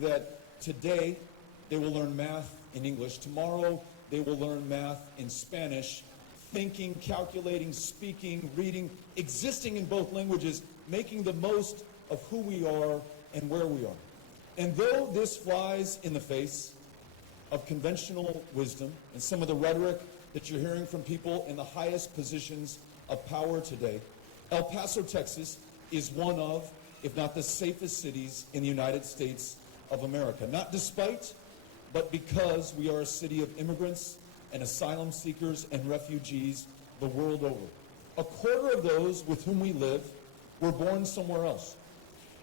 that today they will learn math in English, tomorrow they will learn math in Spanish, thinking, calculating, speaking, reading, existing in both languages, making the most of who we are and where we are. And though this flies in the face of conventional wisdom and some of the rhetoric that you're hearing from people in the highest positions of power today, El Paso, Texas is one of, if not the safest cities in the United States of America. Not despite, but because we are a city of immigrants and asylum seekers and refugees the world over. A quarter of those with whom we live were born somewhere else.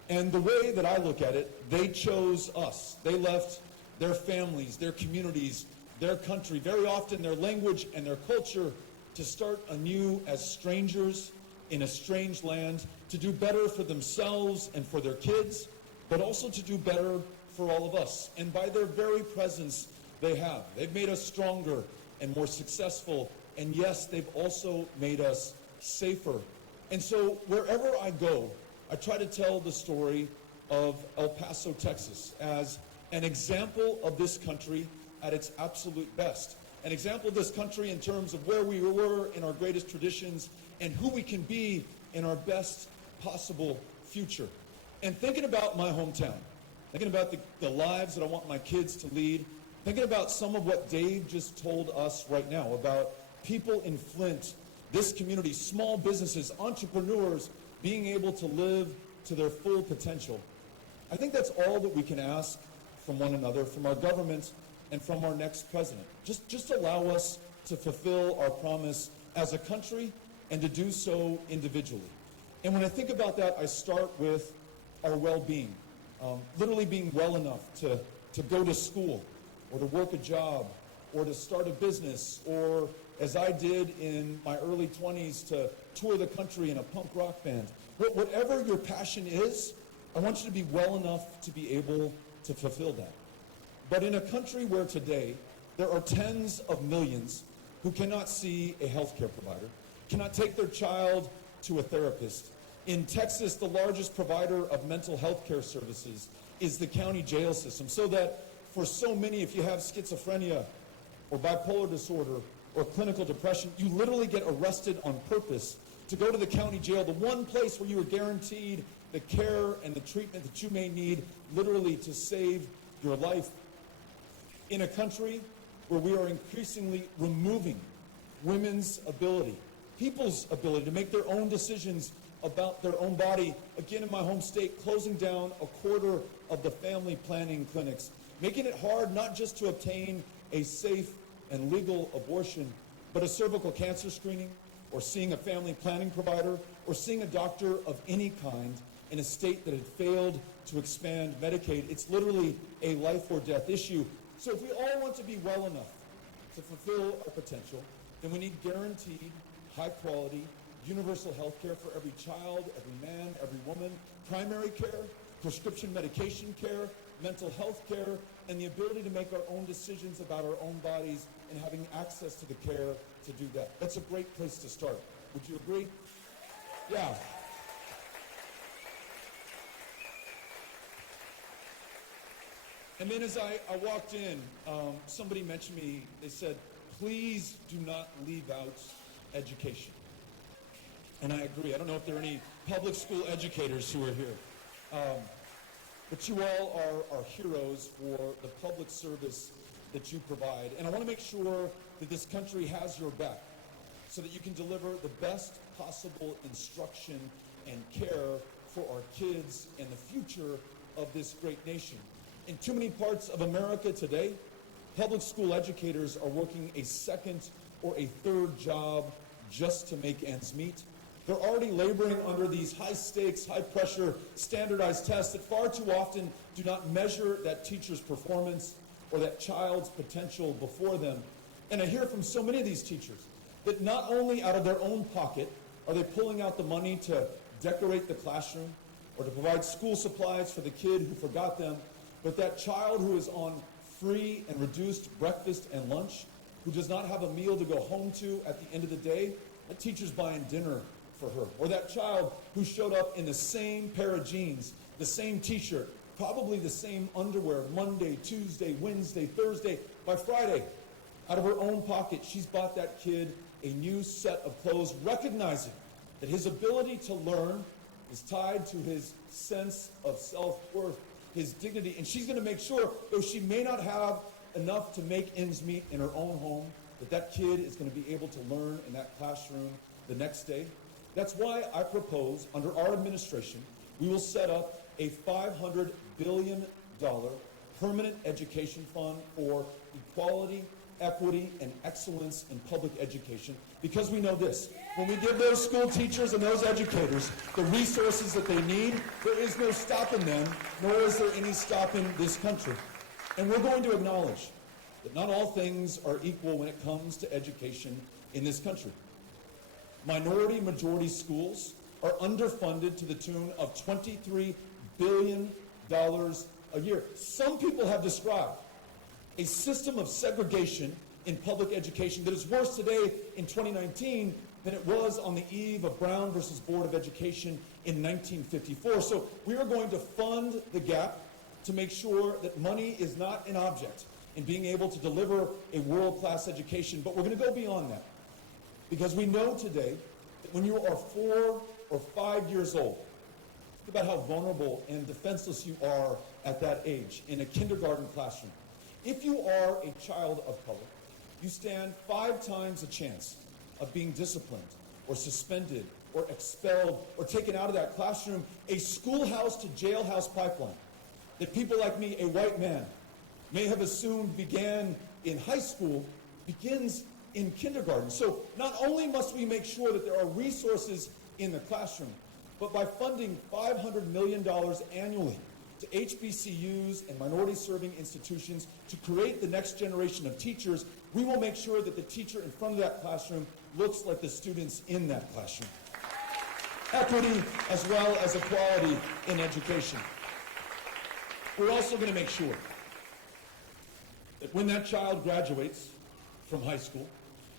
And the way that I look at it, they chose us. They left their families, their communities, their country, very often their language and their culture, to start anew as strangers in a strange land, to do better for themselves and for their kids, but also to do better for all of us. And by their very presence, they have. They've made us stronger and more successful. And yes, they've also made us safer. And so wherever I go, I try to tell the story of El Paso, Texas, as an example of this country at its absolute best. An example of this country in terms of where we were in our greatest traditions and who we can be in our best possible future. And thinking about my hometown, thinking about the lives that I want my kids to lead, thinking about some of what Dave just told us right now about people in Flint, this community, small businesses, entrepreneurs, being able to live to their full potential. I think that's all that we can ask from one another, from our government, and from our next president. Just allow us to fulfill our promise as a country and to do so individually. And when I think about that, I start with our well-being. Literally being well enough to go to school or to work a job or to start a business, or as I did in my early 20s, to tour the country in a punk rock band. Whatever your passion is, I want you to be well enough to be able to fulfill that. But in a country where today there are tens of millions who cannot see a healthcare provider, cannot take their child to a therapist. In Texas, the largest provider of mental health care services is the county jail system, so that for so many, if you have schizophrenia or bipolar disorder or clinical depression, you literally get arrested on purpose to go to the county jail, the one place where you are guaranteed the care and the treatment that you may need, literally to save your life. In a country where we are increasingly removing women's ability, people's ability to make their own decisions about their own body, again in my home state, closing down a quarter of the family planning clinics, making it hard not just to obtain a safe and legal abortion, but a cervical cancer screening, or seeing a family planning provider, or seeing a doctor of any kind in a state that had failed to expand Medicaid. It's literally a life or death issue. So if we all want to be well enough to fulfill our potential, then we need guaranteed, high-quality, universal health care for every child, every man, every woman, primary care, prescription medication care, mental health care, and the ability to make our own decisions about our own bodies and having access to the care to do that. That's a great place to start. Would you agree? Yeah. And then as I walked in, somebody mentioned me, they said, please do not leave out education. And I agree. I don't know if there are any public school educators who are here. But you all are heroes for the public service that you provide. And I want to make sure that this country has your back so that you can deliver the best possible instruction and care for our kids and the future of this great nation. In too many parts of America today, public school educators are working a second or a third job just to make ends meet. They're already laboring under these high-stakes, high-pressure, standardized tests that far too often do not measure that teacher's performance or that child's potential before them. And I hear from so many of these teachers that not only out of their own pocket are they pulling out the money to decorate the classroom or to provide school supplies for the kid who forgot them, but that child who is on free and reduced breakfast and lunch, who does not have a meal to go home to at the end of the day, that teacher's buying dinner for her. Or that child who showed up in the same pair of jeans, the same t-shirt, probably the same underwear Monday, Tuesday, Wednesday, Thursday. By Friday, out of her own pocket, she's bought that kid a new set of clothes, recognizing that his ability to learn is tied to his sense of self-worth, his dignity. And she's going to make sure, though she may not have enough to make ends meet in her own home, that that kid is going to be able to learn in that classroom the next day. That's why I propose, under our administration, we will set up a $500 billion permanent education fund for equality, equity, and excellence in public education, because we know this: when we give those school teachers and those educators the resources that they need, there is no stopping them, nor is there any stopping this country. And we're going to acknowledge that not all things are equal when it comes to education in this country. Minority-majority schools are underfunded to the tune of $23 billion a year. Some people have described a system of segregation in public education that is worse today in 2019 than it was on the eve of Brown versus Board of Education in 1954. So we are going to fund the gap to make sure that money is not an object in being able to deliver a world-class education. But we're going to go beyond that, because we know today that when you are 4 or 5 years old, think about how vulnerable and defenseless you are at that age in a kindergarten classroom. If you are a child of color, you stand 5 times the chance of being disciplined or suspended or expelled or taken out of that classroom. A schoolhouse to jailhouse pipeline that people like me, a white man, may have assumed began in high school, begins in kindergarten. So not only must we make sure that there are resources in the classroom, but by funding $500 million annually to HBCUs and minority-serving institutions to create the next generation of teachers, we will make sure that the teacher in front of that classroom looks like the students in that classroom. Equity as well as equality in education. We're also going to make sure that when that child graduates from high school,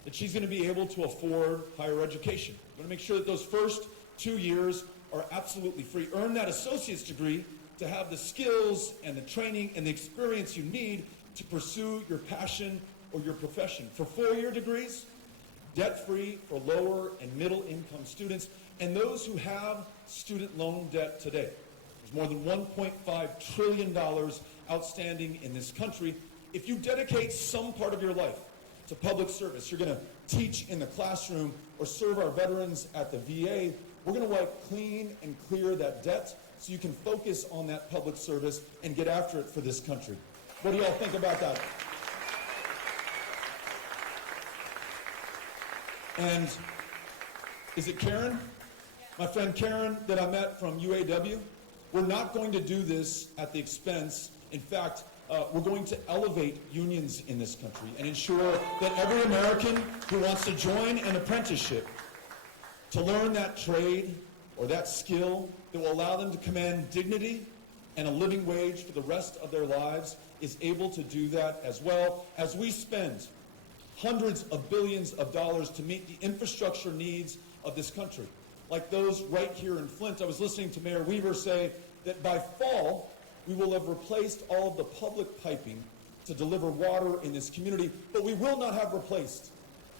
that she's going to be able to afford higher education. We're going to make sure that those first 2 years are absolutely free. Earn that associate's degree to have the skills and the training and the experience you need to pursue your passion or your profession. For 4-year degrees, debt-free for lower and middle-income students and those who have student loan debt today. There's more than $1.5 trillion outstanding in this country. If you dedicate some part of your life to public service, you're going to teach in the classroom or serve our veterans at the VA, we're going to wipe clean and clear that debt so you can focus on that public service and get after it for this country. What do y'all think about that? And is it Karen? My friend Karen that I met from UAW? We're not going to do this at the expense. In fact, we're going to elevate unions in this country and ensure that every American who wants to join an apprenticeship to learn that trade or that skill that will allow them to command dignity and a living wage for the rest of their lives is able to do that, as well as we spend hundreds of billions of dollars to meet the infrastructure needs of this country. Like those right here in Flint. I was listening to Mayor Weaver say that by fall, we will have replaced all of the public piping to deliver water in this community, but we will not have replaced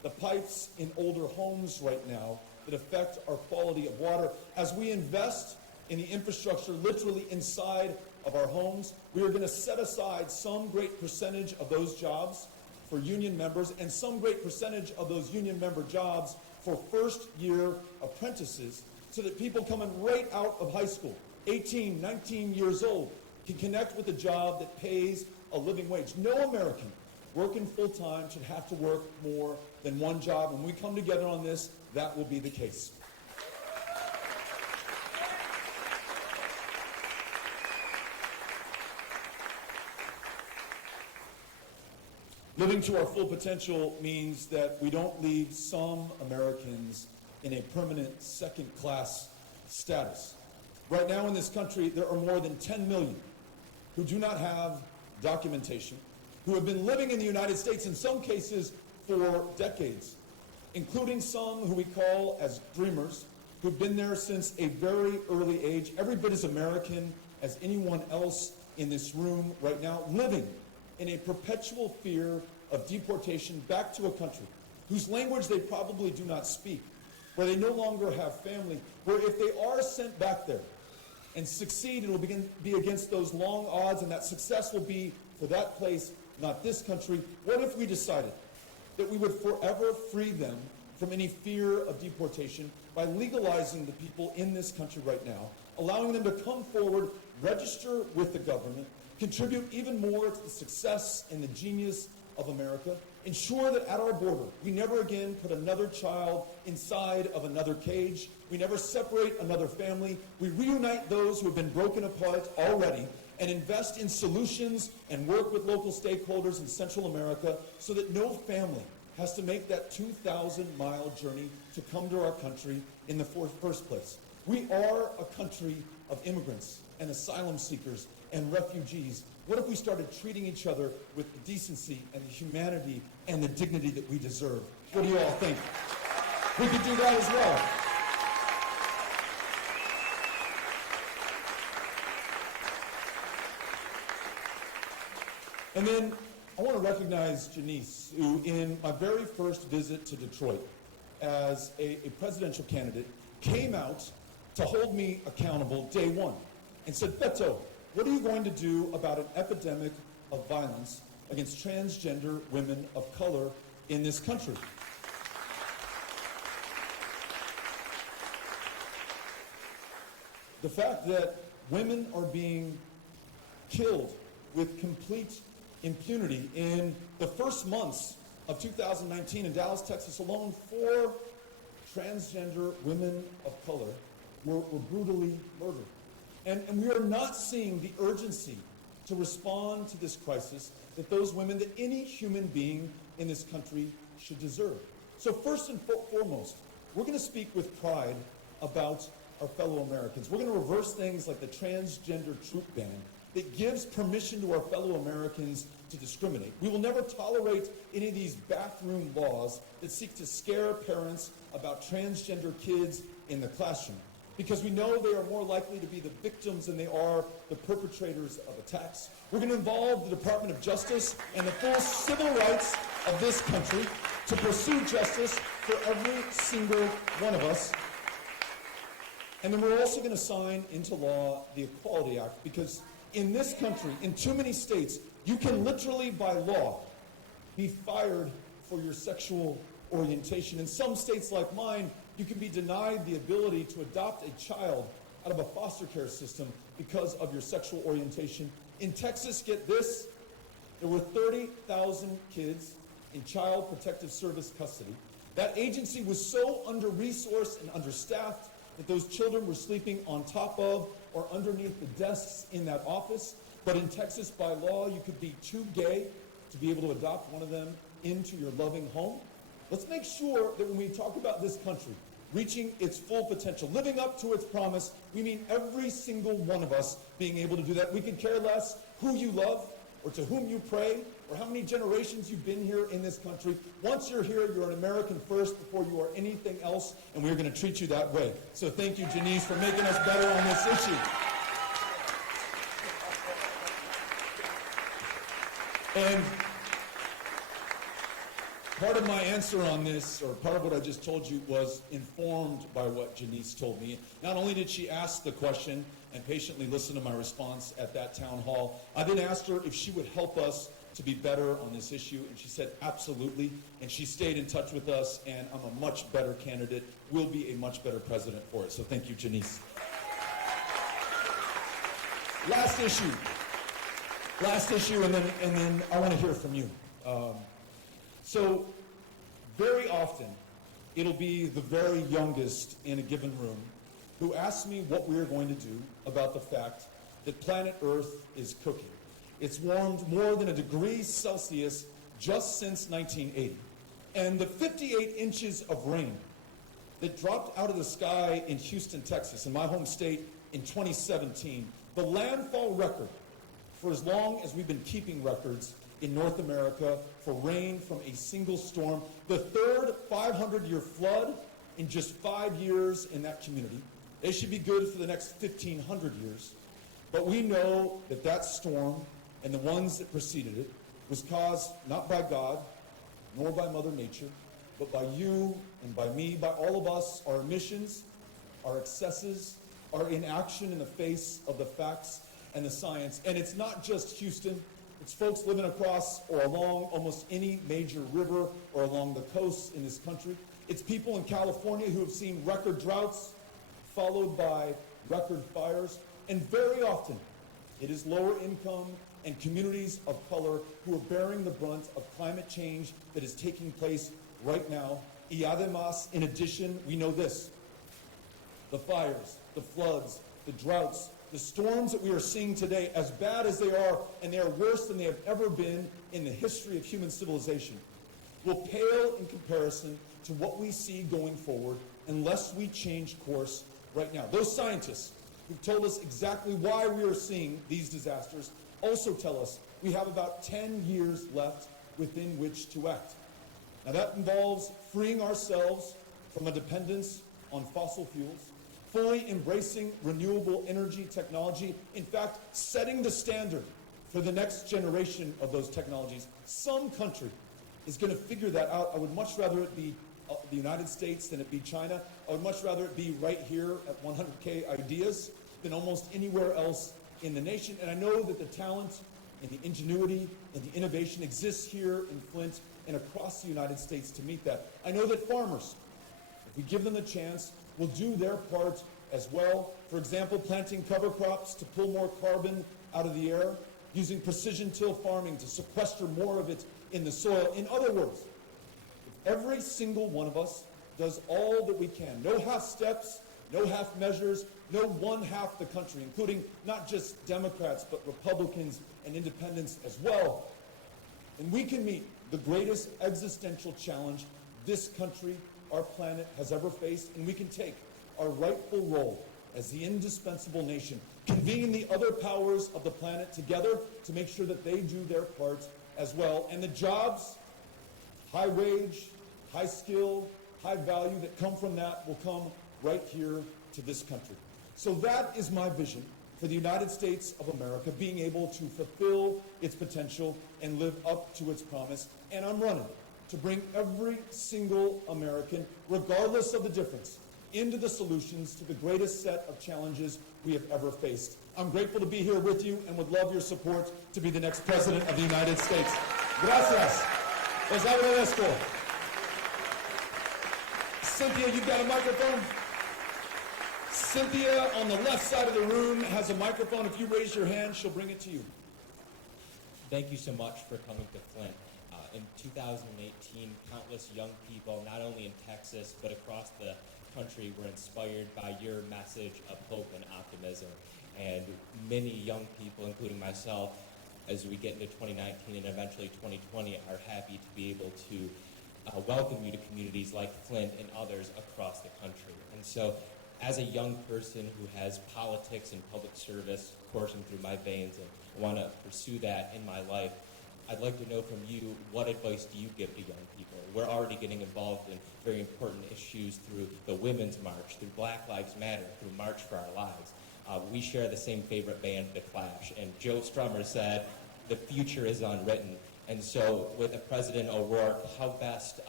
the pipes in older homes right now that affect our quality of water. As we invest in the infrastructure literally inside of our homes, we are going to set aside some great percentage of those jobs for union members and some great percentage of those union member jobs for first-year apprentices, so that people coming right out of high school, 18, 19 years old, can connect with a job that pays a living wage. No American working full-time should have to work more than one job. When we come together on this, that will be the case. Living to our full potential means that we don't leave some Americans in a permanent second-class status. Right now in this country, there are more than 10 million who do not have documentation, who have been living in the United States in some cases for decades, including some who we call as dreamers, who've been there since a very early age, every bit as American as anyone else in this room right now, living in a perpetual fear of deportation back to a country whose language they probably do not speak, where they no longer have family, where if they are sent back there and succeed, it will be against those long odds, and that success will be for that place, not this country. What if we decided that we would forever free them from any fear of deportation by legalizing the people in this country right now, allowing them to come forward, register with the government, contribute even more to the success and the genius of America, ensure that at our border we never again put another child inside of another cage, we never separate another family, we reunite those who have been broken apart already, and invest in solutions and work with local stakeholders in Central America so that no family has to make that 2,000-mile journey to come to our country in the first place. We are a country of immigrants and asylum seekers and refugees. What if we started treating each other with the decency and the humanity and the dignity that we deserve? What do you all think? We could do that as well. And then I want to recognize Janice, who in my very first visit to Detroit as a presidential candidate came out to hold me accountable day one and said, Beto, what are you going to do about an epidemic of violence against transgender women of color in this country? The fact that women are being killed with complete impunity. In the first months of 2019 in Dallas, Texas alone, 4 transgender women of color were brutally murdered. And we are not seeing the urgency to respond to this crisis that those women, that any human being in this country should deserve. So first and foremost, we're going to speak with pride about our fellow Americans. We're going to reverse things like the transgender troop ban that gives permission to our fellow Americans to discriminate. We will never tolerate any of these bathroom laws that seek to scare parents about transgender kids in the classroom, because we know they are more likely to be the victims than they are the perpetrators of attacks. We're going to involve the Department of Justice and the full civil rights of this country to pursue justice for every single one of us. And then we're also going to sign into law the Equality Act, because in this country, in too many states, you can literally, by law, be fired for your sexual orientation. In some states like mine, you can be denied the ability to adopt a child out of a foster care system because of your sexual orientation. In Texas, get this, there were 30,000 kids in Child Protective Service custody. That agency was so under-resourced and understaffed that those children were sleeping on top of or underneath the desks in that office. But in Texas, by law, you could be too gay to be able to adopt one of them into your loving home. Let's make sure that when we talk about this country reaching its full potential, living up to its promise, we mean every single one of us being able to do that. We can care less who you love or to whom you pray or how many generations you've been here in this country. Once you're here, you're an American first before you are anything else, and we're going to treat you that way. So thank you, Janice, for making us better on this issue. And part of my answer on this, or part of what I just told you, was informed by what Janice told me. Not only did she ask the question and patiently listen to my response at that town hall, I then asked her if she would help us to be better on this issue, and she said absolutely, and she stayed in touch with us, and I'm a much better candidate, will be a much better president for it. So thank you, Janice. Last issue, and then I want to hear from you. So very often, it'll be the very youngest in a given room who asks me what we're going to do about the fact that planet Earth is cooking. It's warmed more than 1 degree Celsius just since 1980. And the 58 inches of rain that dropped out of the sky in Houston, Texas, in my home state in 2017, the landfall record for as long as we've been keeping records in North America for rain from a single storm, the third 500-year flood in just 5 years in that community. They should be good for the next 1,500 years. But we know that that storm and the ones that preceded it was caused not by God, nor by Mother Nature, but by you and by me, by all of us, our omissions, our excesses, our inaction in the face of the facts and the science. And it's not just Houston. It's folks living across or along almost any major river or along the coasts in this country. It's people in California who have seen record droughts followed by record fires. And very often, it is lower income and communities of color who are bearing the brunt of climate change that is taking place right now. Y además, in addition, we know this: the fires, the floods, the droughts, the storms that we are seeing today, as bad as they are, and they are worse than they have ever been in the history of human civilization, will pale in comparison to what we see going forward unless we change course right now. Those scientists who've told us exactly why we are seeing these disasters also tell us we have about 10 years left within which to act. Now that involves freeing ourselves from a dependence on fossil fuels, fully embracing renewable energy technology, in fact, setting the standard for the next generation of those technologies. Some country is going to figure that out. I would much rather it be the United States than it be China. I would much rather it be right here at 100K Ideas than almost anywhere else in the nation. And I know that the talent and the ingenuity and the innovation exists here in Flint and across the United States to meet that. I know that farmers, if we give them the chance, will do their part as well. For example, planting cover crops to pull more carbon out of the air, using precision till farming to sequester more of it in the soil. In other words, if every single one of us does all that we can, no half steps, no half measures, no one half the country, including not just Democrats, but Republicans and independents as well, then we can meet the greatest existential challenge this country, our planet, has ever faced, and we can take our rightful role as the indispensable nation, convening the other powers of the planet together to make sure that they do their part as well. And the jobs, high wage, high skill, high value that come from that will come right here to this country. So that is my vision for the United States of America, being able to fulfill its potential and live up to its promise. And I'm running to bring every single American, regardless of the difference, into the solutions to the greatest set of challenges we have ever faced. I'm grateful to be here with you and would love your support to be the next President of the United States. Gracias. Les agradezco. Cynthia, you've got a microphone? Cynthia on the left side of the room has a microphone. If you raise your hand, she'll bring it to you. Thank you so much for coming to Flint. In 2018, countless young people, not only in Texas, but across the country, were inspired by your message of hope and optimism. And many young people, including myself, as we get into 2019 and eventually 2020, are happy to be able to welcome you to communities like Flint and others across the country. And so, as a young person who has politics and public service coursing through my veins and want to pursue that in my life, I'd like to know from you, what advice do you give to young people? We're already getting involved in very important issues through the Women's March, through Black Lives Matter, through March for Our Lives. We share the same favorite band, The Clash, and Joe Strummer said, the future is unwritten. And so with President O'Rourke, how best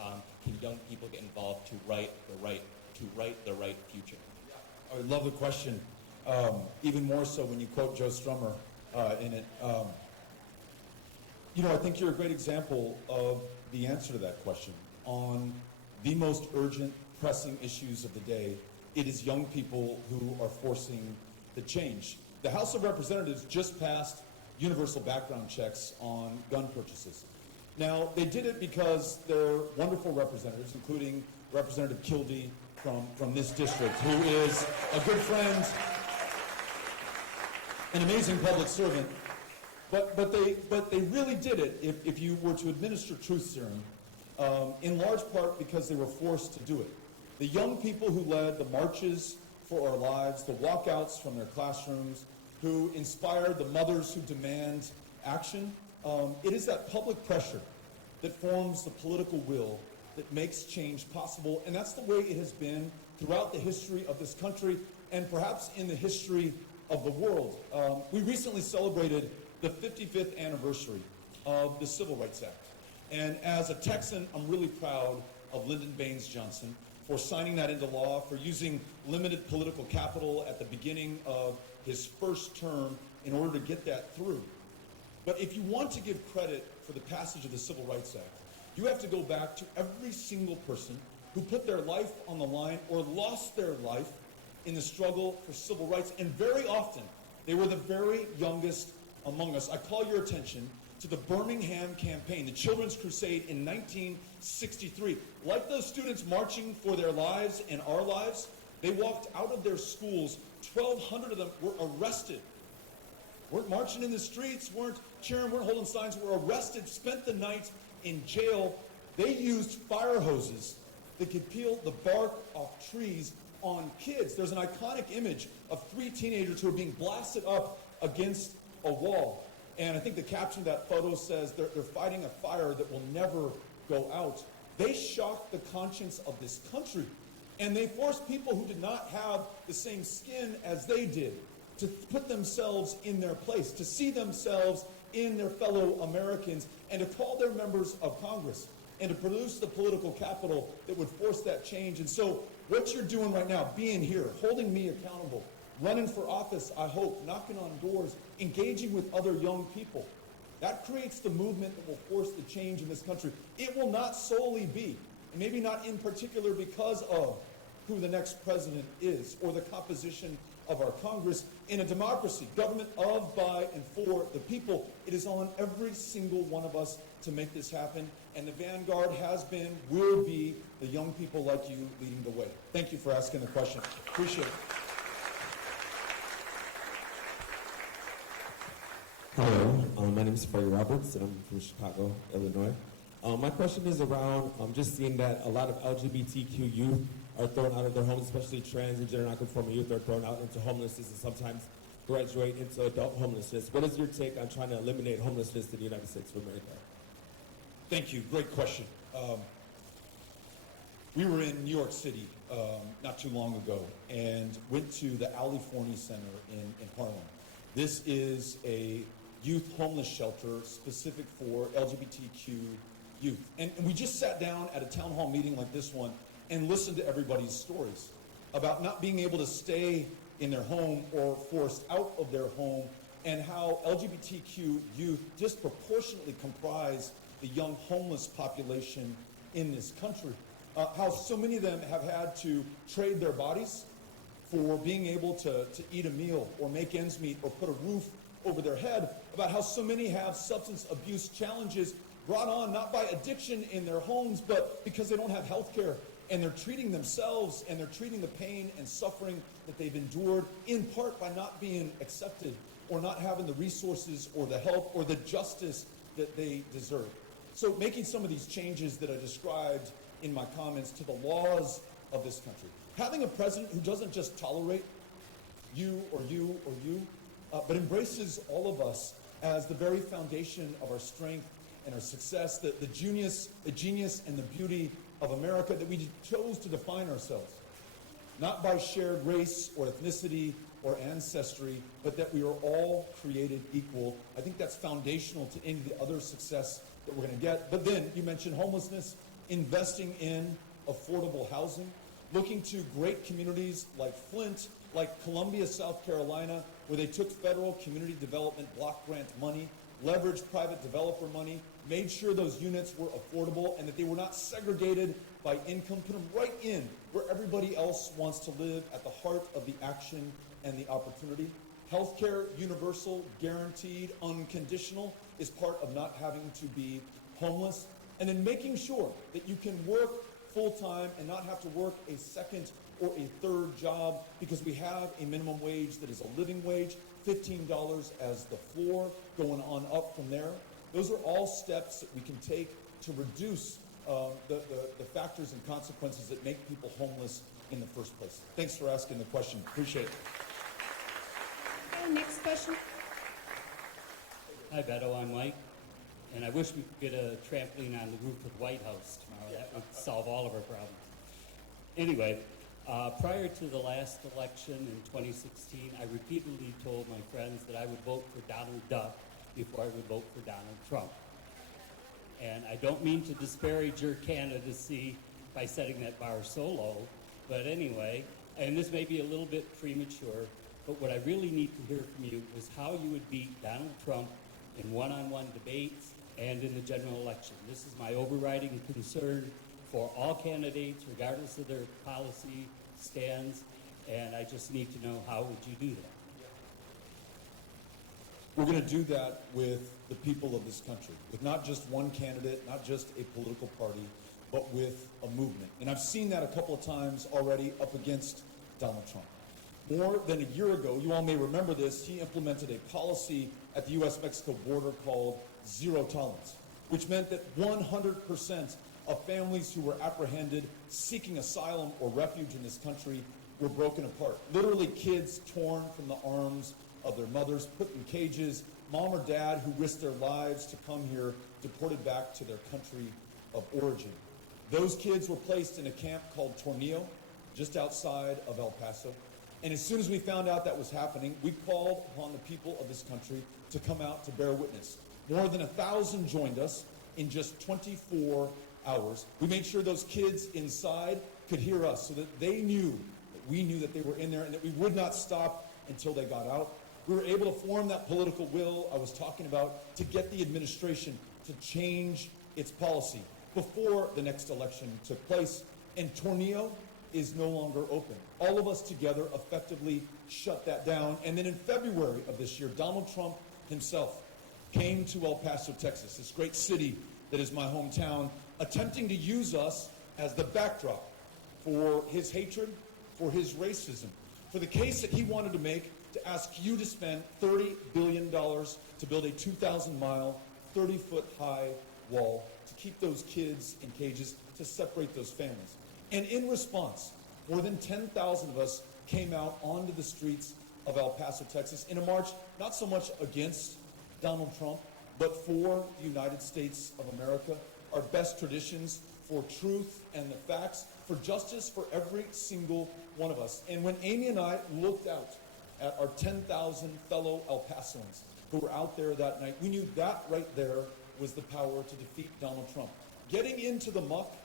can young people get involved to write the right future? I love the question, even more so when you quote Joe Strummer in it. I think you're a great example of the answer to that question. On the most urgent, pressing issues of the day, it is young people who are forcing the change. The House of Representatives just passed universal background checks on gun purchases. Now, they did it because they're wonderful representatives, including Representative Kildee from this district, who is a good friend, an amazing public servant. But they really did it, if you were to administer truth serum, in large part because they were forced to do it. The young people who led the marches for our lives, the walkouts from their classrooms, who inspired the mothers who demand action, it is that public pressure that forms the political will that makes change possible. And that's the way it has been throughout the history of this country and perhaps in the history of the world. We recently celebrated the 55th anniversary of the Civil Rights Act. And as a Texan, I'm really proud of Lyndon Baines Johnson for signing that into law, for using limited political capital at the beginning of his first term in order to get that through. But if you want to give credit for the passage of the Civil Rights Act, you have to go back to every single person who put their life on the line or lost their life in the struggle for civil rights. And very often, they were the very youngest among us. I call your attention to the Birmingham campaign, the Children's Crusade in 1963. Like those students marching for their lives and our lives, they walked out of their schools. 1,200 of them were arrested. Weren't marching in the streets, weren't cheering, weren't holding signs, were arrested, spent the night in jail. They used fire hoses that could peel the bark off trees on kids. There's an iconic image of 3 teenagers who are being blasted up against a wall. And I think the caption of that photo says they're fighting a fire that will never go out. They shocked the conscience of this country. And they forced people who did not have the same skin as they did to put themselves in their place, to see themselves in their fellow Americans, and to call their members of Congress, and to produce the political capital that would force that change. And so what you're doing right now, being here, holding me accountable, running for office, I hope, knocking on doors, engaging with other young people, that creates the movement that will force the change in this country. It will not solely be, and maybe not in particular because of who the next president is or the composition of our Congress. In a democracy, government of, by, and for the people, it is on every single one of us to make this happen. And the vanguard has been, will be, the young people like you leading the way. Thank you for asking the question. Appreciate it. Hello, my name is Freddie Roberts, and I'm from Chicago, Illinois. My question is around just seeing that a lot of LGBTQ youth are thrown out of their homes, especially trans and gender nonconforming youth are thrown out into homelessness and sometimes graduate into adult homelessness. What is your take on trying to eliminate homelessness in the United States of America? Thank you. Great question. We were in New York City not too long ago and went to the Ali Forney Center in Harlem. This is a youth homeless shelter specific for LGBTQ youth. And we just sat down at a town hall meeting like this one and listened to everybody's stories about not being able to stay in their home or forced out of their home, and how LGBTQ youth disproportionately comprise the young homeless population in this country. How so many of them have had to trade their bodies for being able to eat a meal or make ends meet or put a roof over their head, about how so many have substance abuse challenges brought on not by addiction in their homes, but because they don't have health care, and they're treating themselves and they're treating the pain and suffering that they've endured in part by not being accepted or not having the resources or the help or the justice that they deserve. So making some of these changes that I described in my comments to the laws of this country. Having a president who doesn't just tolerate you or you or you, but embraces all of us as the very foundation of our strength and our success, the genius and the beauty of America, that we chose to define ourselves, not by shared race or ethnicity or ancestry, but that we are all created equal. I think that's foundational to any of the other success that we're going to get. But then you mentioned homelessness, investing in affordable housing, looking to great communities like Flint, like Columbia, South Carolina, where they took federal community development block grant money, leveraged private developer money, made sure those units were affordable and that they were not segregated by income, put them right in where everybody else wants to live, at the heart of the action and the opportunity. Healthcare, universal, guaranteed, unconditional, is part of not having to be homeless. And then making sure that you can work full-time and not have to work a second or a third job, because we have a minimum wage that is a living wage, $15 as the floor, going on up from there. Those are all steps that we can take to reduce the factors and consequences that make people homeless in the first place. Thanks for asking the question. Appreciate it. Okay, next question. Hi, Beto. I'm Mike. And I wish we could get a trampoline on the roof of the White House tomorrow. That would solve all of our problems. Anyway, Prior to the last election in 2016, I repeatedly told my friends that I would vote for Donald Duck before I would vote for Donald Trump. And I don't mean to disparage your candidacy by setting that bar so low, but anyway, and this may be a little bit premature, but what I really need to hear from you is how you would beat Donald Trump in one-on-one debates and in the general election. This is my overriding concern for all candidates, regardless of their policy stands, and I just need to know, how would you do that? We're going to do that with the people of this country, with not just one candidate, not just a political party, but with a movement. And I've seen that a couple of times already up against Donald Trump. More than a year ago, you all may remember this, he implemented a policy at the U.S.-Mexico border called zero tolerance, which meant that 100% of families who were apprehended seeking asylum or refuge in this country were broken apart. Literally kids torn from the arms of their mothers, put in cages, mom or dad who risked their lives to come here, deported back to their country of origin. Those kids were placed in a camp called Tornillo, just outside of El Paso. And as soon as we found out that was happening, we called upon the people of this country to come out to bear witness. More than 1,000 joined us in just 24 hours. We made sure those kids inside could hear us so that they knew that we knew that they were in there and that we would not stop until they got out. We were able to form that political will I was talking about to get the administration to change its policy before the next election took place. And Tornillo is no longer open. All of us together effectively shut that down. And then in February of this year, Donald Trump himself came to El Paso, Texas, this great city that is my hometown, attempting to use us as the backdrop for his hatred, for his racism, for the case that he wanted to make to ask you to spend $30 billion to build a 2,000-mile, 30-foot-high wall to keep those kids in cages, to separate those families. And in response, more than 10,000 of us came out onto the streets of El Paso, Texas, in a march not so much against Donald Trump, but for the United States of America, our best traditions, for truth and the facts, for justice for every single one of us. And when Amy and I looked out at our 10,000 fellow El Pasoans who were out there that night, we knew that right there was the power to defeat Donald Trump. Getting into the muck,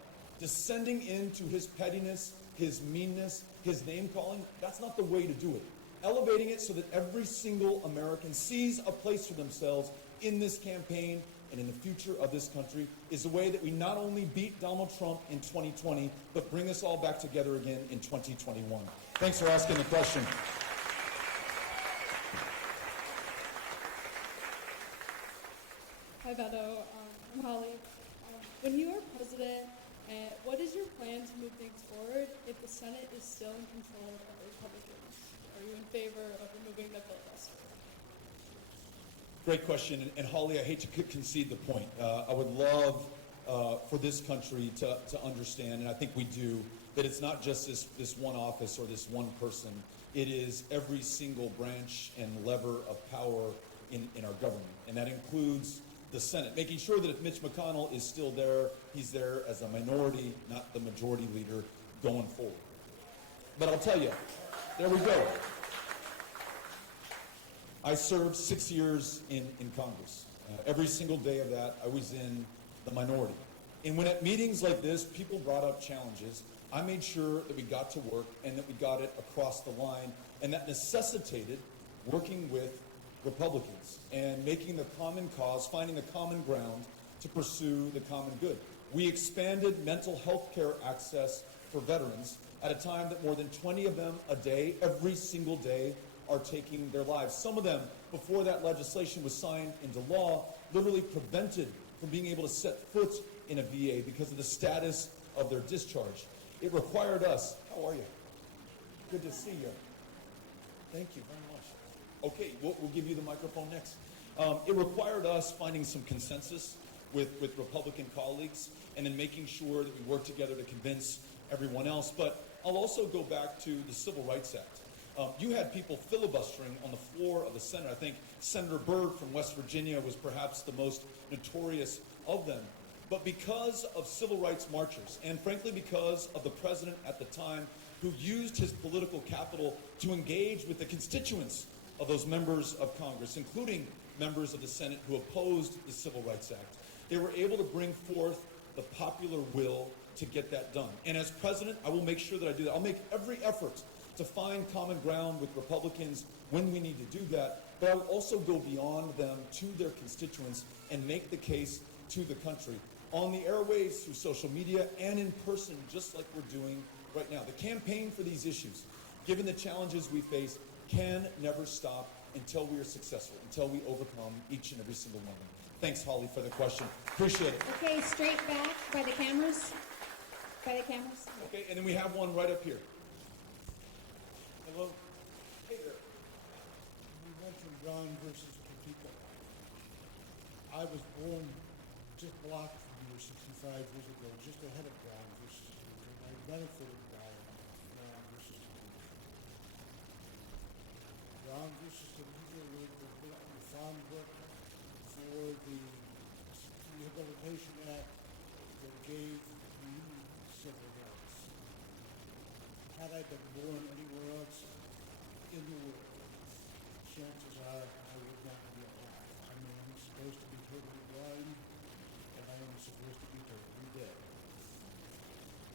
descending into his pettiness, his meanness, his name-calling, that's not the way to do it. Elevating it so that every single American sees a place for themselves in this campaign and in the future of this country is the way that we not only beat Donald Trump in 2020, but bring us all back together again in 2021. Thanks for asking the question. Hi, Beto. I'm Holly. When you are president, what is your plan to move things forward if the Senate is still in control of the Republicans? Are you in favor of removing the filibuster? Great question. And Holly, I hate to concede the point. I would love for this country to understand, and I think we do, that it's not just this one office or this one person. It is every single branch and lever of power in our government. And that includes the Senate, making sure that if Mitch McConnell is still there, he's there as a minority, not the majority leader going forward. But I'll tell you, there we go. I served 6 years in Congress. Every single day of that, I was in the minority. And when at meetings like this, people brought up challenges, I made sure that we got to work and that we got it across the line. And that necessitated working with Republicans and making the common cause, finding the common ground to pursue the common good. We expanded mental health care access for veterans at a time that more than 20 of them a day, every single day, are taking their lives. Some of them, before that legislation was signed into law, literally prevented from being able to set foot in a VA because of the status of their discharge. It required us, how are you? Good to see you. Thank you very much. Okay, we'll give you the microphone next. It required us finding some consensus with Republican colleagues and then making sure that we work together to convince everyone else. But I'll also go back to the Civil Rights Act. You had people filibustering on the floor of the Senate. I think Senator Byrd from West Virginia was perhaps the most notorious of them. But because of civil rights marchers, and frankly because of the president at the time, who used his political capital to engage with the constituents of those members of Congress, including members of the Senate who opposed the Civil Rights Act. They were able to bring forth the popular will to get that done. And as president, I will make sure that I do that. I'll make every effort to find common ground with Republicans when we need to do that, but I will also go beyond them to their constituents and make the case to the country on the airways, through social media, and in person, just like we're doing right now. The campaign for these issues, given the challenges we face, can never stop until we are successful, until we overcome each and every single one of them. Thanks, Holly, for the question. Appreciate it. Okay, straight back by the cameras. By the cameras. Okay, and then we have one right up here. Hello. Hey there. You mentioned Brown versus Topeka. I was born just blocked from you 65 years ago, just ahead of Brown versus Topeka. I benefited by Brown versus Topeka. Brown versus Topeka was the groundwork for the Rehabilitation Act that gave me civil rights. Had I been born anywhere else in the world, chances are I would not be alive. I mean, I'm supposed to be totally blind, and I am supposed to be totally dead.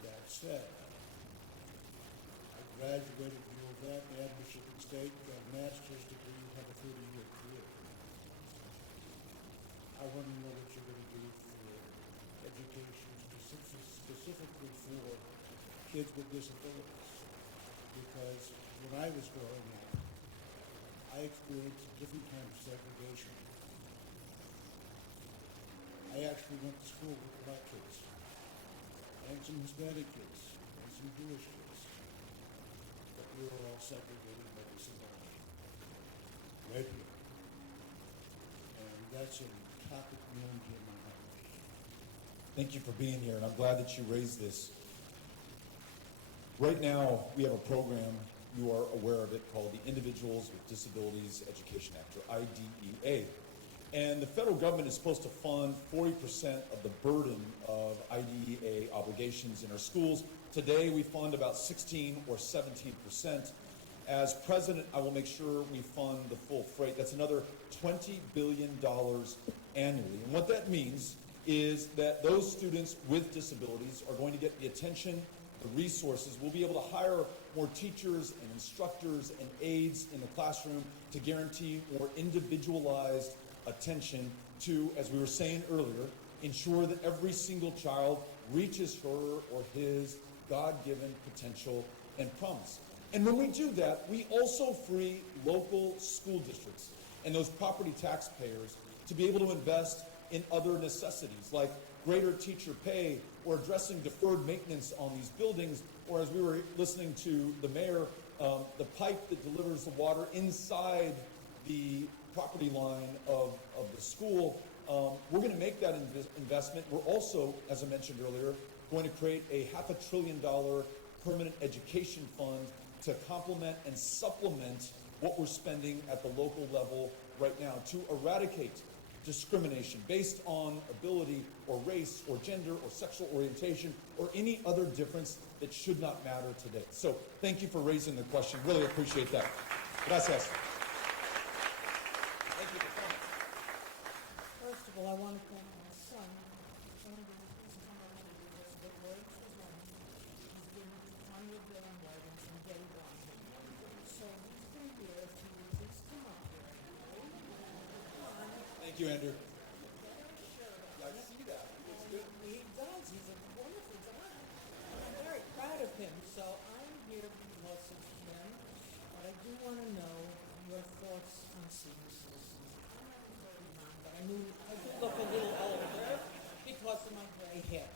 That said, I graduated from U of M and Michigan State, got a master's degree, have a 30-year career. I want to know what you're going to do for education, specifically for kids with disabilities. Because when I was growing up, I experienced a different kind of segregation. I actually went to school with black kids, and some Hispanic kids, and some Jewish kids. But we were all segregated by disability. Right here. And that's a topic near and dear to my heart. Thank you for being here, and I'm glad that you raised this. Right now, we have a program, you are aware of it, called the Individuals with Disabilities Education Act, or IDEA. And the federal government is supposed to fund 40% of the burden of IDEA obligations in our schools. Today, we fund about 16 or 17%. As president, I will make sure we fund the full freight. That's another $20 billion annually. And what that means is that those students with disabilities are going to get the attention, the resources. We'll be able to hire more teachers and instructors and aides in the classroom to guarantee more individualized attention to, as we were saying earlier, ensure that every single child reaches her or his God-given potential and promise. And when we do that, we also free local school districts and those property taxpayers to be able to invest in other necessities like greater teacher pay or addressing deferred maintenance on these buildings, or as we were listening to the mayor, the pipe that delivers the water inside the property line of the school. We're going to make that investment. We're also, as I mentioned earlier, going to create a $500 billion permanent education fund to complement and supplement what we're spending at the local level right now to eradicate discrimination based on ability or race or gender or sexual orientation or any other difference that should not matter today. So thank you for raising the question. Really appreciate that. Gracias. Thank you for coming. First of all, I want to thank my son. One of the reasons come up to you is the word for him. He's been on your bill and writing from day one. So he's been here. If he would please come up here. Thank you, Andrew. I see that. It's good. He does. He's a wonderful guy. I'm very proud of him. So I'm here because of him. But I do want to know your thoughts on senior citizens. I'm not 39, but I do look a little older because of my gray hair.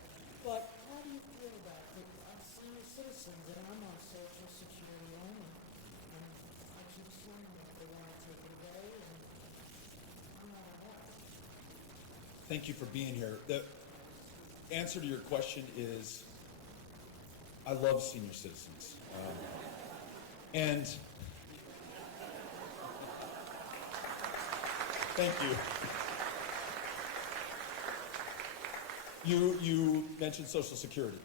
But how do you feel about it? I'm senior citizens and I'm on Social Security only. And I keep saying that they want to take it away and I'm not allowed. Thank you for being here. The answer to your question is I love senior citizens. And thank you. You mentioned Social Security.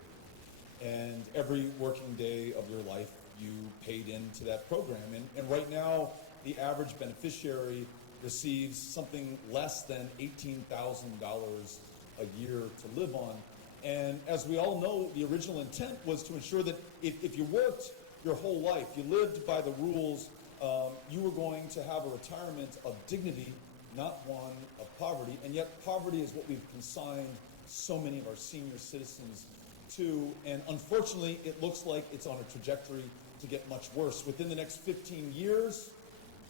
And every working day of your life, you paid into that program. And right now, the average beneficiary receives something less than $18,000 a year to live on. And as we all know, the original intent was to ensure that if you worked your whole life, you lived by the rules, you were going to have a retirement of dignity, not one of poverty. And yet poverty is what we've consigned so many of our senior citizens to. And unfortunately, it looks like it's on a trajectory to get much worse. Within the next 15 years,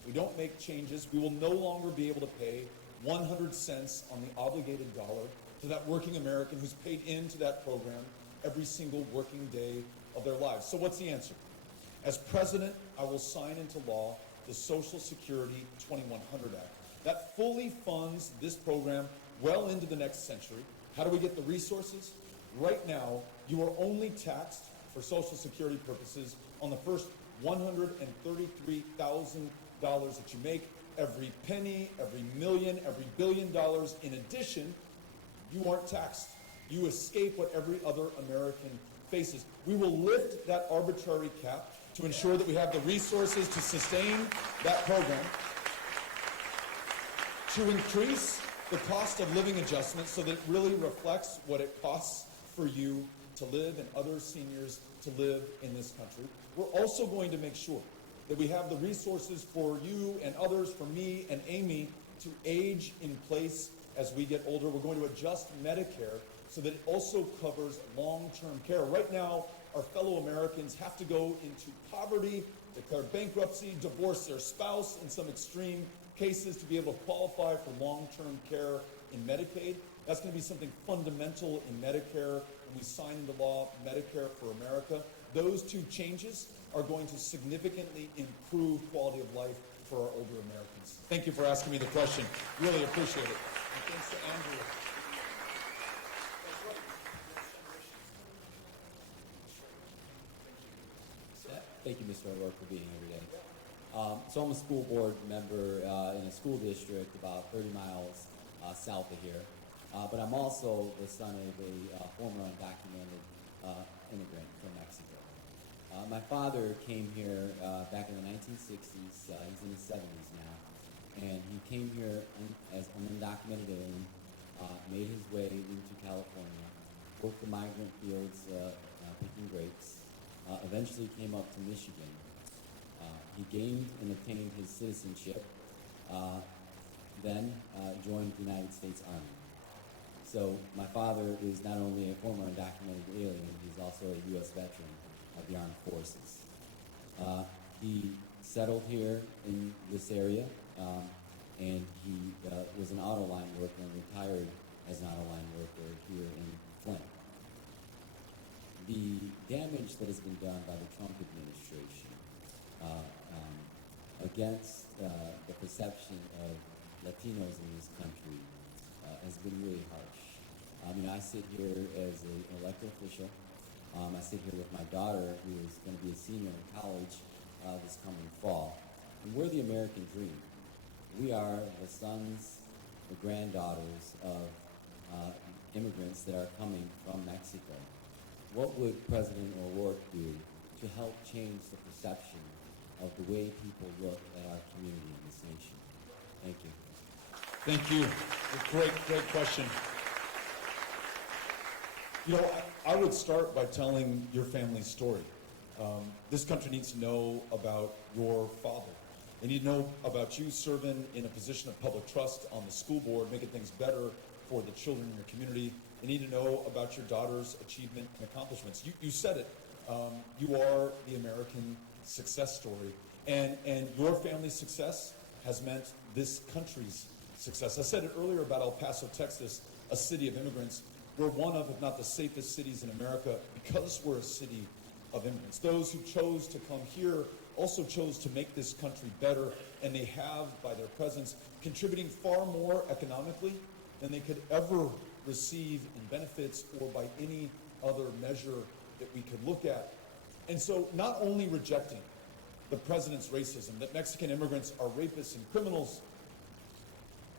if we don't make changes, we will no longer be able to pay 100 cents on the obligated dollar to that working American who's paid into that program every single working day of their lives. So what's the answer? As president, I will sign into law the Social Security 2100 Act. That fully funds this program well into the next century. How do we get the resources? Right now, you are only taxed for Social Security purposes on the first $133,000 that you make. Every penny, every million, every $1 billion in addition, you aren't taxed. You escape what every other American faces. We will lift that arbitrary cap to ensure that we have the resources to sustain that program, to increase the cost of living adjustment so that it really reflects what it costs for you to live and other seniors to live in this country. We're also going to make sure that we have the resources for you and others, for me and Amy, to age in place as we get older. We're going to adjust Medicare so that it also covers long-term care. Right now, our fellow Americans have to go into poverty, declare bankruptcy, divorce their spouse in some extreme cases to be able to qualify for long-term care in Medicaid. That's going to be something fundamental in Medicare when we sign into law Medicare for America. Those two changes are going to significantly improve quality of life for our older Americans. Thank you for asking me the question. Really appreciate it. And thanks to Andrew. Thank you, Mr. O'Rourke, for being here today. So I'm a school board member in a school district about 30 miles south of here. But I'm also the son of a former undocumented immigrant from Mexico. My father came here back in the 1960s. He's in his 70s now. And he came here as an undocumented alien, made his way into California, worked the migrant fields picking grapes, eventually came up to Michigan. He gained and obtained his citizenship, then joined the United States Army. So my father is not only a former undocumented alien, he's also a U.S. veteran of the armed forces. He settled here in this area, and he was an auto line worker and retired as an auto line worker here in Flint. The damage that has been done by the Trump administration against the perception of Latinos in this country has been really harsh. I sit here as an elected official. I sit here with my daughter, who is going to be a senior in college this coming fall. And we're the American dream. We are the sons, the granddaughters of immigrants that are coming from Mexico. What would President O'Rourke do to help change the perception of the way people look at our community in this nation? Thank you. Thank you. Great question. I would start by telling your family's story. This country needs to know about your father. They need to know about you serving in a position of public trust on the school board, making things better for the children in your community. They need to know about your daughter's achievement and accomplishments. You said it. You are the American success story. And your family's success has meant this country's success. I said it earlier about El Paso, Texas, a city of immigrants. We're one of, if not the safest cities in America, because we're a city of immigrants. Those who chose to come here also chose to make this country better, and they have, by their presence, contributing far more economically than they could ever receive in benefits or by any other measure that we could look at. And so not only rejecting the president's racism, that Mexican immigrants are rapists and criminals,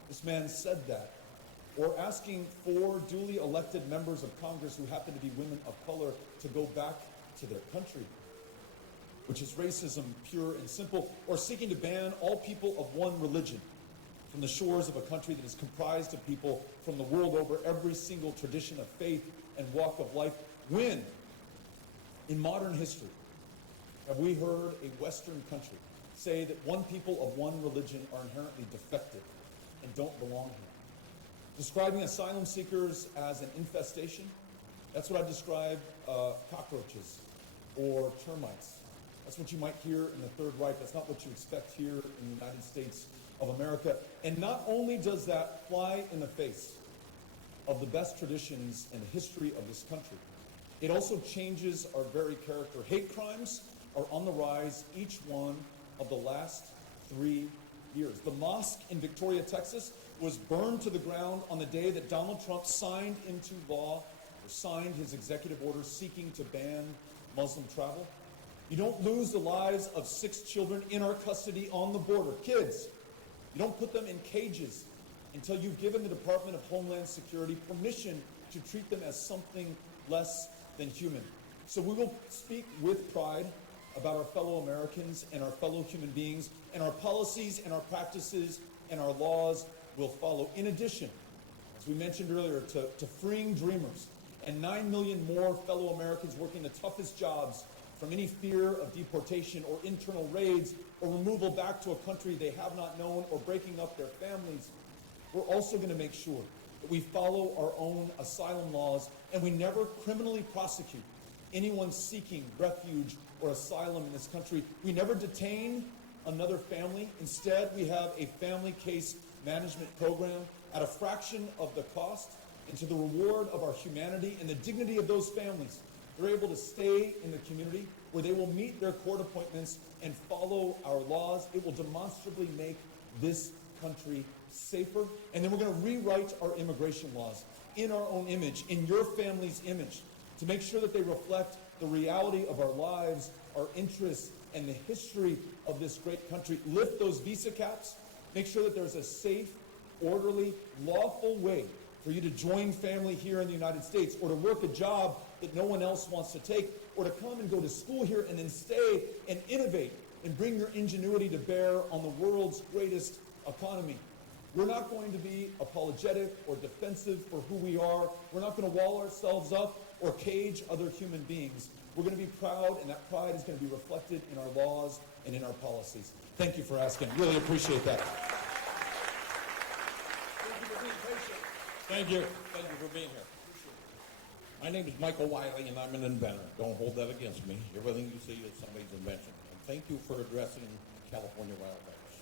this man said that, or asking 4 duly elected members of Congress who happen to be women of color to go back to their country, which is racism pure and simple, or seeking to ban all people of one religion from the shores of a country that is comprised of people from the world over, every single tradition of faith and walk of life. When, in modern history, have we heard a Western country say that one people of one religion are inherently defective and don't belong here? Describing asylum seekers as an infestation, that's what I describe cockroaches or termites. That's what you might hear in the Third Reich. That's not what you expect here in the United States of America. And not only does that fly in the face of the best traditions and history of this country, it also changes our very character. Hate crimes are on the rise each one of the last 3 years. The mosque in Victoria, Texas, was burned to the ground on the day that Donald Trump signed into law, or signed his executive order seeking to ban Muslim travel. You don't lose the lives of 6 children in our custody on the border. Kids, you don't put them in cages until you've given the Department of Homeland Security permission to treat them as something less than human. So we will speak with pride about our fellow Americans and our fellow human beings, and our policies and our practices and our laws will follow. In addition, as we mentioned earlier, to freeing dreamers and 9 million more fellow Americans working the toughest jobs from any fear of deportation or internal raids or removal back to a country they have not known or breaking up their families, we're also going to make sure that we follow our own asylum laws and we never criminally prosecute anyone seeking refuge or asylum in this country. We never detain another family. Instead, we have a family case management program at a fraction of the cost, and to the reward of our humanity and the dignity of those families. They're able to stay in the community where they will meet their court appointments and follow our laws. It will demonstrably make this country safer. And then we're going to rewrite our immigration laws in our own image, in your family's image, to make sure that they reflect the reality of our lives, our interests, and the history of this great country. Lift those visa caps. Make sure that there's a safe, orderly, lawful way for you to join family here in the United States, or to work a job that no one else wants to take, or to come and go to school here and then stay and innovate and bring your ingenuity to bear on the world's greatest economy. We're not going to be apologetic or defensive for who we are. We're not going to wall ourselves up or cage other human beings. We're going to be proud, and that pride is going to be reflected in our laws and in our policies. Thank you for asking. Really appreciate that. Thank you. Thank you for being here. My name is Michael Wiley, and I'm an inventor. Don't hold that against me. Everything you see is somebody's invention. And thank you for addressing California wildfires.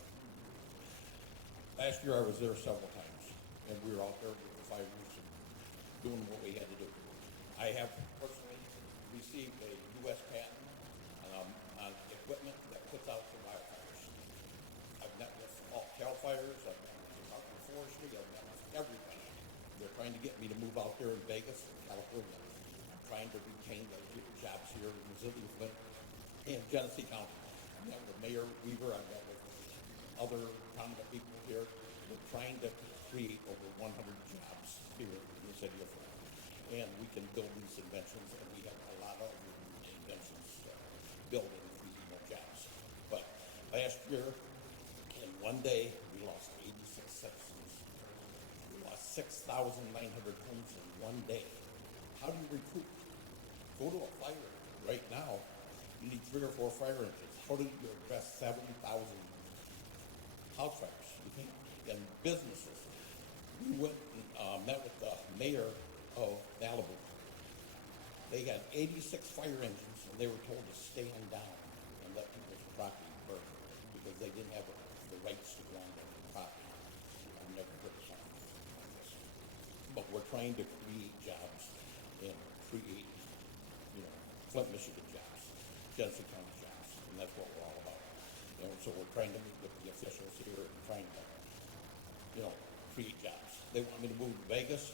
Last year I was there several times, and we were out there for 5 weeks and doing what we had to do. I have personally received a U.S. patent on equipment that puts out the wildfires. I've met with all CAL FIRES, I've met with Department of Forestry, I've met with everybody. They're trying to get me to move out there in Vegas, California. I'm trying to retain the jobs here in the city of Flint and Genesee County. I met with Mayor Weaver, I met with other prominent people here. We're trying to create over 100 jobs here in the city of Flint. And we can build these inventions, and we have a lot of inventions built in creating more jobs. But last year, in one day, we lost 86 citizens. We lost 6,900 homes in one day. How do you recruit? Go to a fire right now. You need 3 or 4 fire engines. How do you address 70,000 house fires? You can't. And businesses. We went and met with the mayor of Malibu. They had 86 fire engines, and they were told to stand down and let people's property burn because they didn't have the rights to go on their property. I've never heard of something like this. But we're trying to create jobs and create, Flint, Michigan jobs, Genesee County jobs, and that's what we're all about. So we're trying to meet with the officials here and trying to, create jobs. They want me to move to Vegas.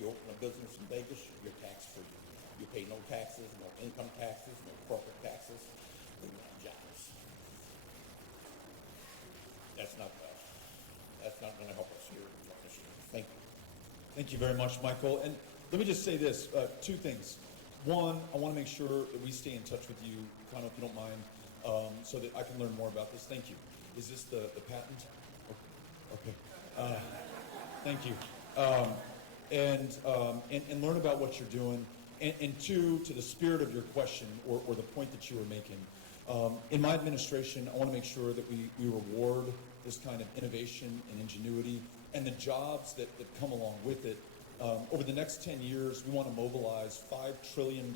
You open a business in Vegas, you're tax-free. You pay no taxes, no income taxes, no corporate taxes. They want jobs. That's not going to help us here in Michigan. Thank you. Thank you very much, Michael. And let me just say this, two things. One, I want to make sure that we stay in touch with you, Kano, if you don't mind, so that I can learn more about this. Thank you. Is this the patent? Okay. Thank you. And learn about what you're doing. And two, to the spirit of your question or the point that you were making, in my administration, I want to make sure that we reward this kind of innovation and ingenuity and the jobs that come along with it. Over the next 10 years, we want to mobilize $5 trillion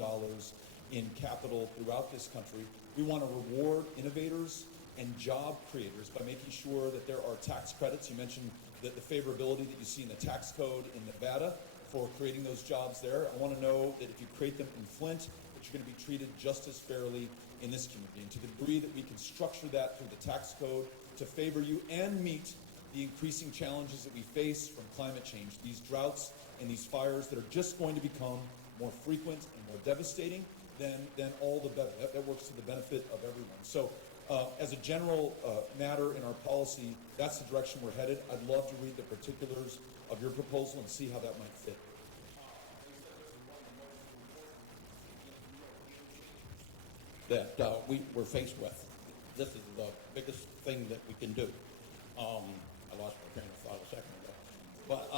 in capital throughout this country. We want to reward innovators and job creators by making sure that there are tax credits. You mentioned the favorability that you see in the tax code in Nevada for creating those jobs there. I want to know that if you create them in Flint, that you're going to be treated just as fairly in this community. And to the degree that we can structure that through the tax code to favor you and meet the increasing challenges that we face from climate change, these droughts and these fires that are just going to become more frequent and more devastating, then all the better. That works to the benefit of everyone. So as a general matter in our policy, that's the direction we're headed. I'd love to read the particulars of your proposal and see how that might fit. That we're faced with. This is the biggest thing that we can do. I lost my train of thought a second ago. But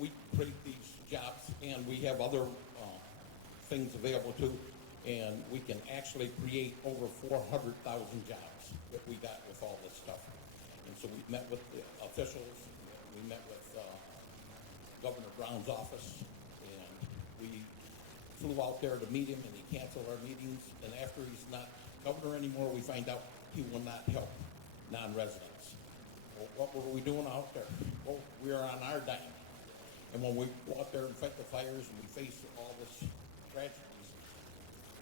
we create these jobs, and we have other things available too, and we can actually create over 400,000 jobs that we got with all this stuff. And so we met with the officials, we met with Governor Brown's office, and we flew out there to meet him, and he canceled our meetings. And after he's not governor anymore, we find out he will not help non-residents. Well, what were we doing out there? Well, we were on our dime. And when we go out there and fight the fires and we face all this tragedies,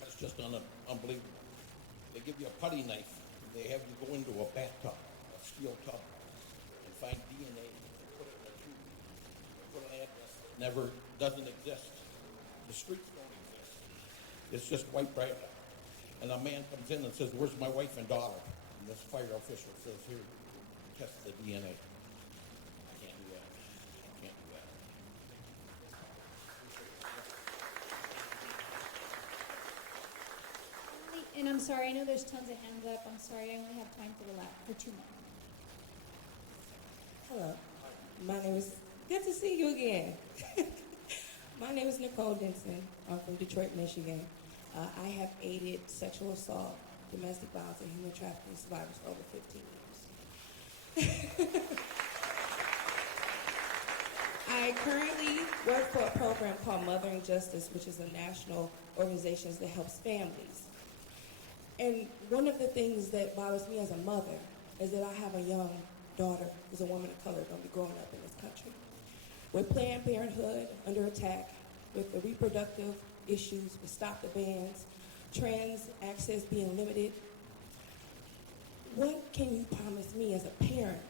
that's just unbelievable. They give you a putty knife, and they have you go into a bathtub, a steel tub, and find DNA and put it in a tube. Put an address that doesn't exist. The streets don't exist. It's just white bread. And a man comes in and says, "Where's my wife and daughter?" And this fire official says, "Here, test the DNA." I can't do that. I can't do that. And I'm sorry, I know there's tons of hands up. I'm sorry, I only have time for 2 more. Hello, my name is, good to see you again. My name is Nicole Denson. I'm from Detroit, Michigan. I have aided sexual assault, domestic violence, and human trafficking survivors for over 15 years. I currently work for a program called Mothering Justice, which is a national organization that helps families. And one of the things that bothers me as a mother is that I have a young daughter who's a woman of color going to be growing up in this country. With Planned Parenthood under attack, with the reproductive issues, with Stop the Bans, trans access being limited, what can you promise me as a parent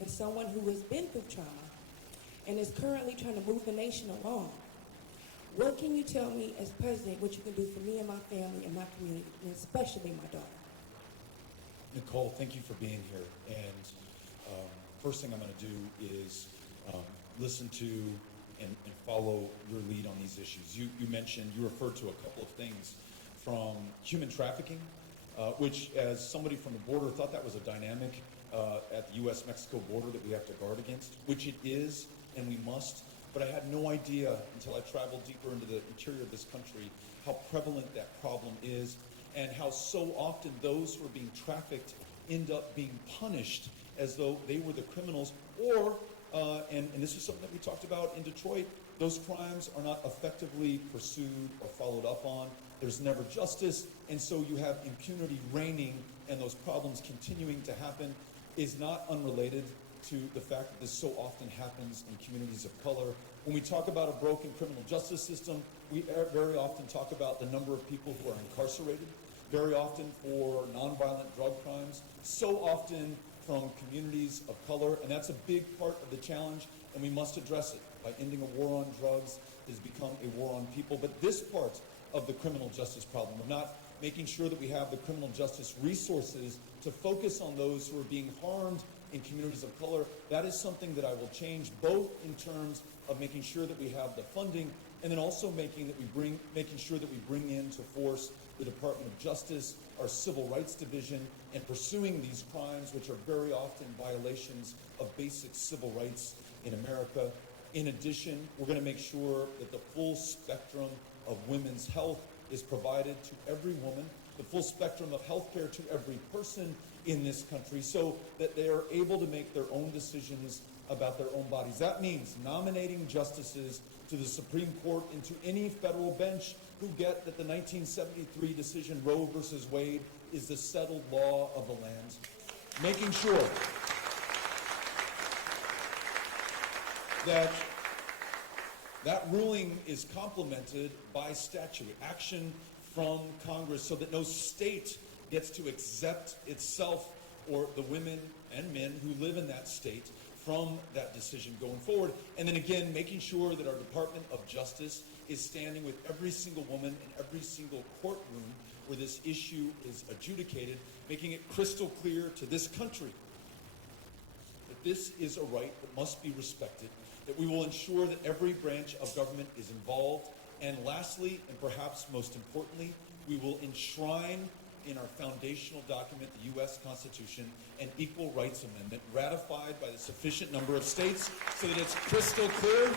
and someone who has been through trauma and is currently trying to move the nation along? What can you tell me as president what you can do for me and my family and my community, and especially my daughter? Nicole, thank you for being here. And first thing I'm going to do is listen to and follow your lead on these issues. You mentioned, you referred to a couple of things from human trafficking, which as somebody from the border thought that was a dynamic at the U.S.-Mexico border that we have to guard against, which it is, and we must. But I had no idea until I traveled deeper into the interior of this country how prevalent that problem is and how so often those who are being trafficked end up being punished as though they were the criminals, or, and this is something that we talked about in Detroit, those crimes are not effectively pursued or followed up on. There's never justice, and so you have impunity reigning, and those problems continuing to happen is not unrelated to the fact that this so often happens in communities of color. When we talk about a broken criminal justice system, we very often talk about the number of people who are incarcerated, very often for nonviolent drug crimes, so often from communities of color, and that's a big part of the challenge, and we must address it by ending a war on drugs. It has become a war on people. But this part of the criminal justice problem of not making sure that we have the criminal justice resources to focus on those who are being harmed in communities of color. That is something that I will change, both in terms of making sure that we have the funding, and then also making sure that we bring into force the Department of Justice, our Civil Rights Division, and pursuing these crimes, which are very often violations of basic civil rights in America. In addition, we're going to make sure that the full spectrum of women's health is provided to every woman, the full spectrum of health care to every person in this country, so that they are able to make their own decisions about their own bodies. That means nominating justices to the Supreme Court and to any federal bench who get that the 1973 decision, Roe versus Wade, is the settled law of the land. Making sure that that ruling is complemented by statute, action from Congress, so that no state gets to exempt itself or the women and men who live in that state from that decision going forward. And then again, making sure that our Department of Justice is standing with every single woman in every single courtroom where this issue is adjudicated, making it crystal clear to this country that this is a right that must be respected, that we will ensure that every branch of government is involved, and lastly, and perhaps most importantly, we will enshrine in our foundational document, the U.S. Constitution, an Equal Rights Amendment ratified by the sufficient number of states so that it's crystal clear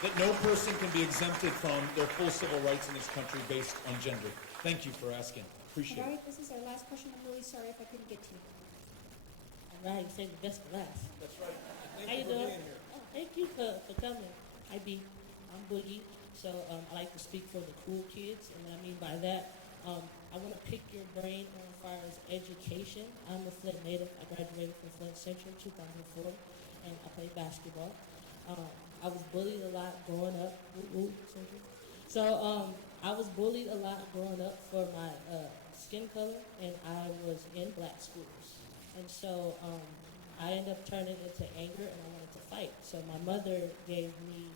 that no person can be exempted from their full civil rights in this country based on gender. Thank you for asking. Appreciate All it. right, this is our last question. I'm really sorry if I couldn't get to you. All right, you saved the best for last. That's right. How Thank you you for doing? being here. Oh, thank you for coming. Hi, B. I'm Boogie. So I like to speak for the cool kids, and what I mean by that, I want to pick your brain on as far as education. I'm a Flint native. I graduated from Flint Central 2004, and I played basketball. I was bullied a lot growing up. Central. So I was bullied a lot growing up for my skin color, and I was in black schools. And so I ended up turning into anger, and I wanted to fight. So my mother gave me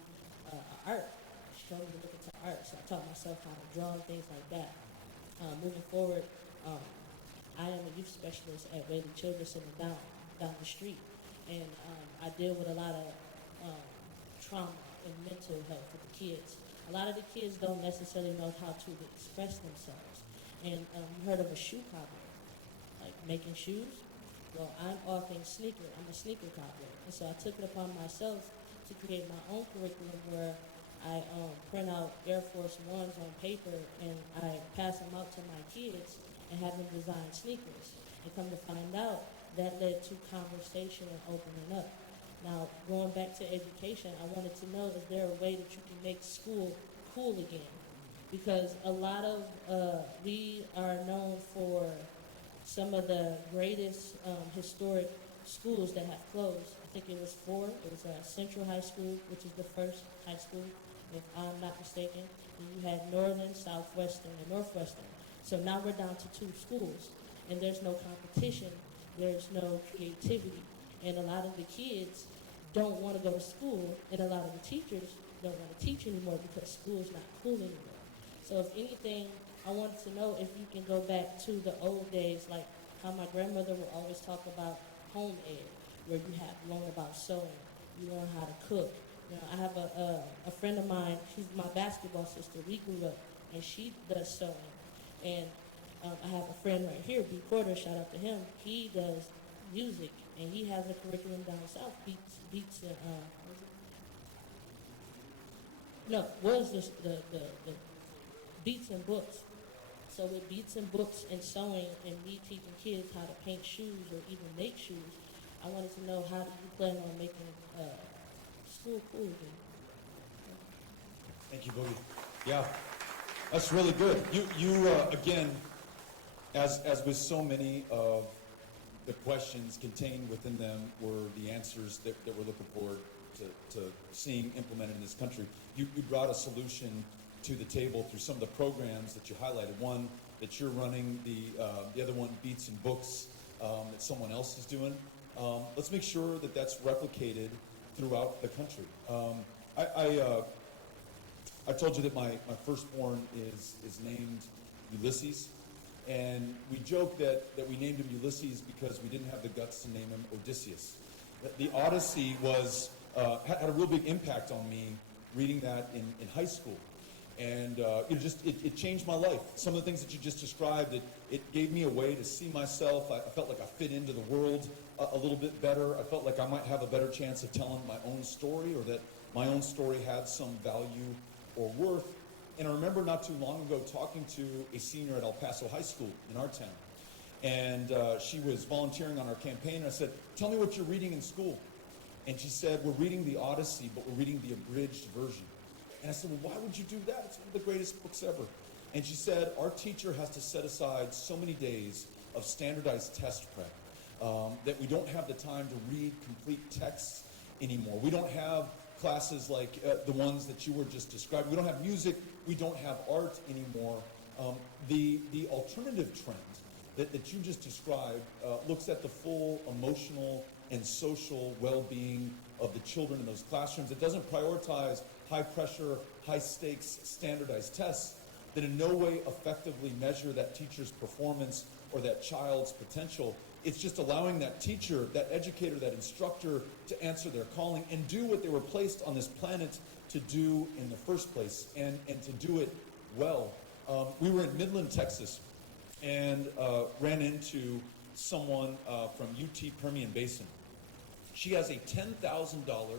art. She told me to look into art, so I taught myself how to draw and things like that. Moving forward, I am a youth specialist at Whaley Children's Center down the street, and I deal with a lot of trauma and mental health with the kids. A lot of the kids don't necessarily know how to express themselves. And you heard of a shoe cobbler, like making shoes? Well, I'm all things sneaker. I'm a sneaker cobbler. And so I took it upon myself to create my own curriculum where I print out Air Force Ones on paper and I pass them out to my kids and have them design sneakers. And come to find out, that led to conversation and opening up. Now, going back to education, I wanted to know, is there a way that you can make school cool again? Because a lot of, we are known for some of the greatest historic schools that have closed. I think it was 4. It was Central High School, which is the first high school, if I'm not mistaken. And you had Northern, Southwestern, and Northwestern. So now we're down to 2 schools, and there's no competition, there's no creativity, and a lot of the kids don't want to go to school, and a lot of the teachers don't want to teach anymore because school's not cool anymore. So if anything, I wanted to know if you can go back to the old days, like how my grandmother would always talk about home ed, where you have learn about sewing, you learn how to cook. You know, I have a friend of mine, she's my basketball sister, we grew up, and she does sewing. And I have a friend right here, B. Porter, shout out to him, he does music, and he has a curriculum down south, beats and, the beats and books. So with beats and books and sewing and me teaching kids how to paint shoes or even make shoes, I wanted to know, how do you plan on making school cool again? Thank you, Boogie. Yeah, that's really good. You again, as with so many of the questions contained within them were the answers that we're looking forward to seeing implemented in this country. You brought a solution to the table through some of the programs that you highlighted. One that you're running, the other one, Beats and Books, that someone else is doing. Let's make sure that that's replicated throughout the country. I told you that my firstborn is named Ulysses, And we joke that we named him Ulysses because we didn't have the guts to name him Odysseus. The Odyssey was, had a real big impact on me reading that in high school. And it changed my life. Some of the things that you just described, it gave me a way to see myself. I felt like I fit into the world a little bit better. I felt like I might have a better chance of telling my own story, or that my own story had some value or worth. And I remember not too long ago talking to a senior at El Paso High School in our town. And she was volunteering on our campaign. And I said, "Tell me what you're reading in school." And she said, "We're reading the Odyssey, but we're reading the abridged version." And I said, "Well, why would you do that? It's one of the greatest books ever." And she said, "Our teacher has to set aside so many days of standardized test prep that we don't have the time to read complete texts anymore. We don't have classes like the ones that you were just describing. We don't have music. We don't have art anymore." The alternative trend that you just described looks at the full emotional and social well-being of the children in those classrooms. It doesn't prioritize high-pressure, high-stakes, standardized tests that in no way effectively measure that teacher's performance or that child's potential. It's just allowing that teacher, that educator, that instructor to answer their calling and do what they were placed on this planet to do in the first place, and to do it well. We were in Midland, Texas, and ran into someone from UT Permian Basin. She has a $10,000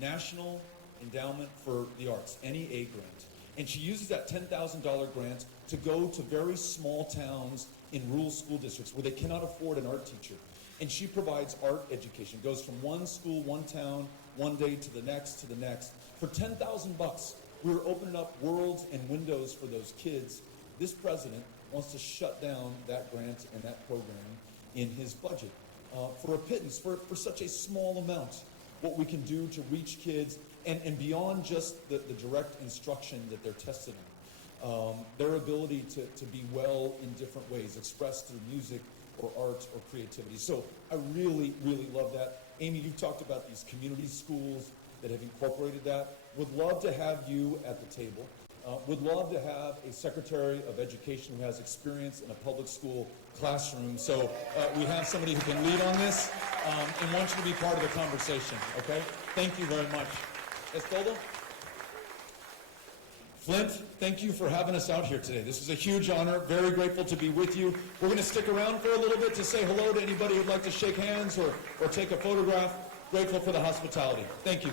National Endowment for the Arts, NEA grant. And she uses that $10,000 grant to go to very small towns in rural school districts where they cannot afford an art teacher. And she provides art education, goes from one school, one town, one day to the next, to the next. For $10,000, we were opening up worlds and windows for those kids. This president wants to shut down that grant and that program in his budget for a pittance, for such a small amount. What we can do to reach kids, and beyond just the direct instruction that they're tested on. Their ability to be well in different ways, expressed through music or art or creativity. So I really, really love that. Amy, you've talked about these community schools that have incorporated that. Would love to have you at the table. Would love to have a Secretary of Education who has experience in a public school classroom. So we have somebody who can lead on this and want you to be part of the conversation, okay? Thank you very much. Estoldo? Flint, thank you for having us out here today. This is a huge honor. Very grateful to be with you. We're going to stick around for a little bit to say hello to anybody who'd like to shake hands or take a photograph. Grateful for the hospitality. Thank you.